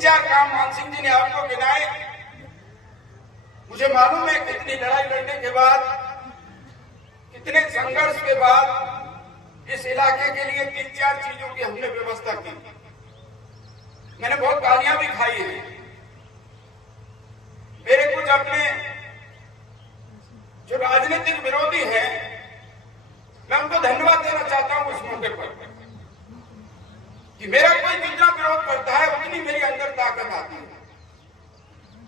चार काम मान सिंह जी ने आपको गिनाए। मुझे मालूम है कितनी लड़ाई लड़ने के बाद, कितने संघर्ष के बाद इस इलाके के लिए 3-4 चीजों की हमने व्यवस्था की। मैंने बहुत गालियां भी खाई हैं। मेरे कुछ अपने जो राजनीतिक विरोधी हैं, मैं उनको धन्यवाद देना चाहता हूं इस मौके पर कि मेरा कोई जितना विरोध करता है उतनी मेरी अंदर ताकत आती है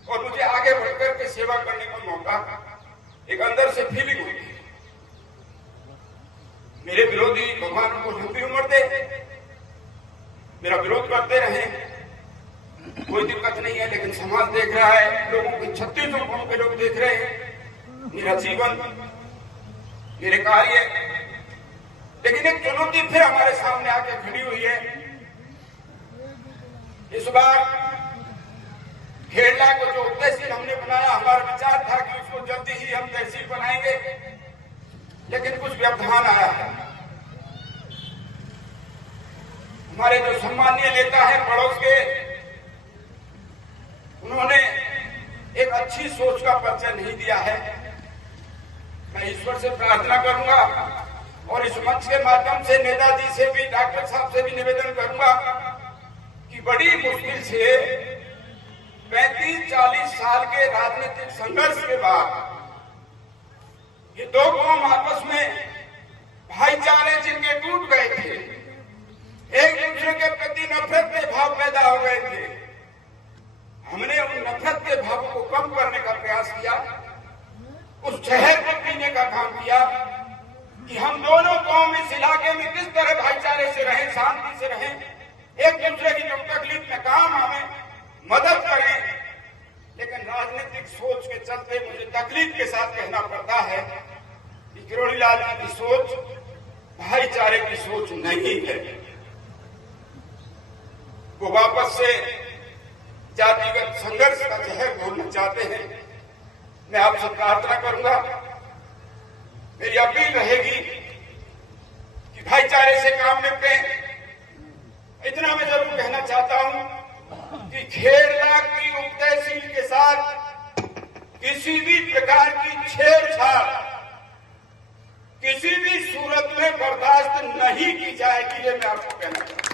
और मुझे आगे बढ़कर के सेवा करने का मौका एक अंदर से फीलिंग होती है। मेरे विरोधी भगवान उनको लंबी उम्र दे, मेरा विरोध करते रहे, कोई दिक्कत नहीं है। लेकिन समाज देख रहा है, लोगों के 36 गांव के लोग देख रहे हैं मेरा जीवन, मेरे कार्य। लेकिन एक चुनौती फिर हमारे सामने आके खड़ी हुई है। इस बार खेड़ला को जो तहसील हमने बनाया, हमारा विचार था कि उसको जल्दी ही हम तहसील बनाएंगे, लेकिन कुछ व्यवधान आया है। हमारे जो सम्मानीय नेता हैं पड़ोस के, उन्होंने एक अच्छी सोच का परिचय नहीं दिया है। मैं ईश्वर से प्रार्थना करूंगा और इस मंच के माध्यम से नेताजी से भी, डॉक्टर साहब से भी निवेदन करूंगा कि बड़ी मुश्किल से 35-40 साल के राजनीतिक संघर्ष के बाद ये दो कौम आपस में भाईचारे जिनके टूट गए थे, एक दूसरे के प्रति नफरत के भाव पैदा हो गए थे, हमने उन नफरत के भावों को कम करने का प्रयास किया, उस जहर को पीने का काम किया कि हम दोनों कौम इस इलाके में किस तरह भाईचारे से रहें, शांति से रहें, एक दूसरे की जो तकलीफ में काम आवे, मदद करें। लेकिन राजनीतिक सोच के चलते मुझे तकलीफ के साथ कहना पड़ता है कि किरोड़ी लाल जी की सोच भाईचारे की सोच नहीं है। वो वापस से जातिगत संघर्ष का जहर घोलना चाहते हैं। मैं आपसे प्रार्थना करूंगा, मेरी अपील रहेगी कि भाईचारे से काम निपटें। इतना मैं जरूर कहना चाहता हूं कि खेड़ला की उप तहसील के साथ किसी भी प्रकार की छेड़छाड़ किसी भी सूरत में बर्दाश्त नहीं की जाएगी, ये मैं आपको कहना चाहता हूं।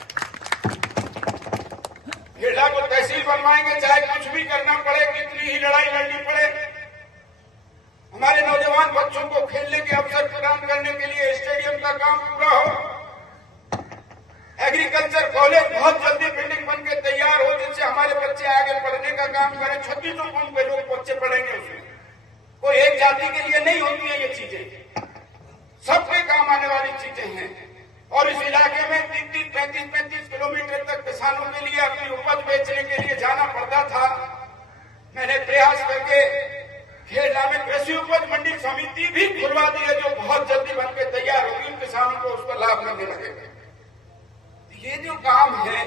खेड़ला को तहसील बनवाएंगे, चाहे कुछ भी करना पड़े, कितनी ही लड़ाई लड़नी पड़े। हमारे नौजवान बच्चों को खेलने के अवसर प्रदान करने के लिए स्टेडियम का काम पूरा हो, एग्रीकल्चर कॉलेज बहुत जल्दी बिल्डिंग बन के तैयार हो, जिससे हमारे बच्चे आगे पढ़ने का काम करें। 36 गांव के लोग बच्चे पढ़ेंगे उसमें। कोई एक जाति के लिए नहीं होती है ये चीजें, सबके काम आने वाली चीजें हैं। और इस इलाके में 35 किलोमीटर तक किसानों के लिए अपनी उपज बेचने के लिए जाना पड़ता था। मैंने प्रयास करके खेड़ला में कृषि उपज मंडी समिति भी खुलवा दी है, जो बहुत जल्दी बन के तैयार होगी, किसानों को उसका लाभ मिलने लगेगा। ये जो काम है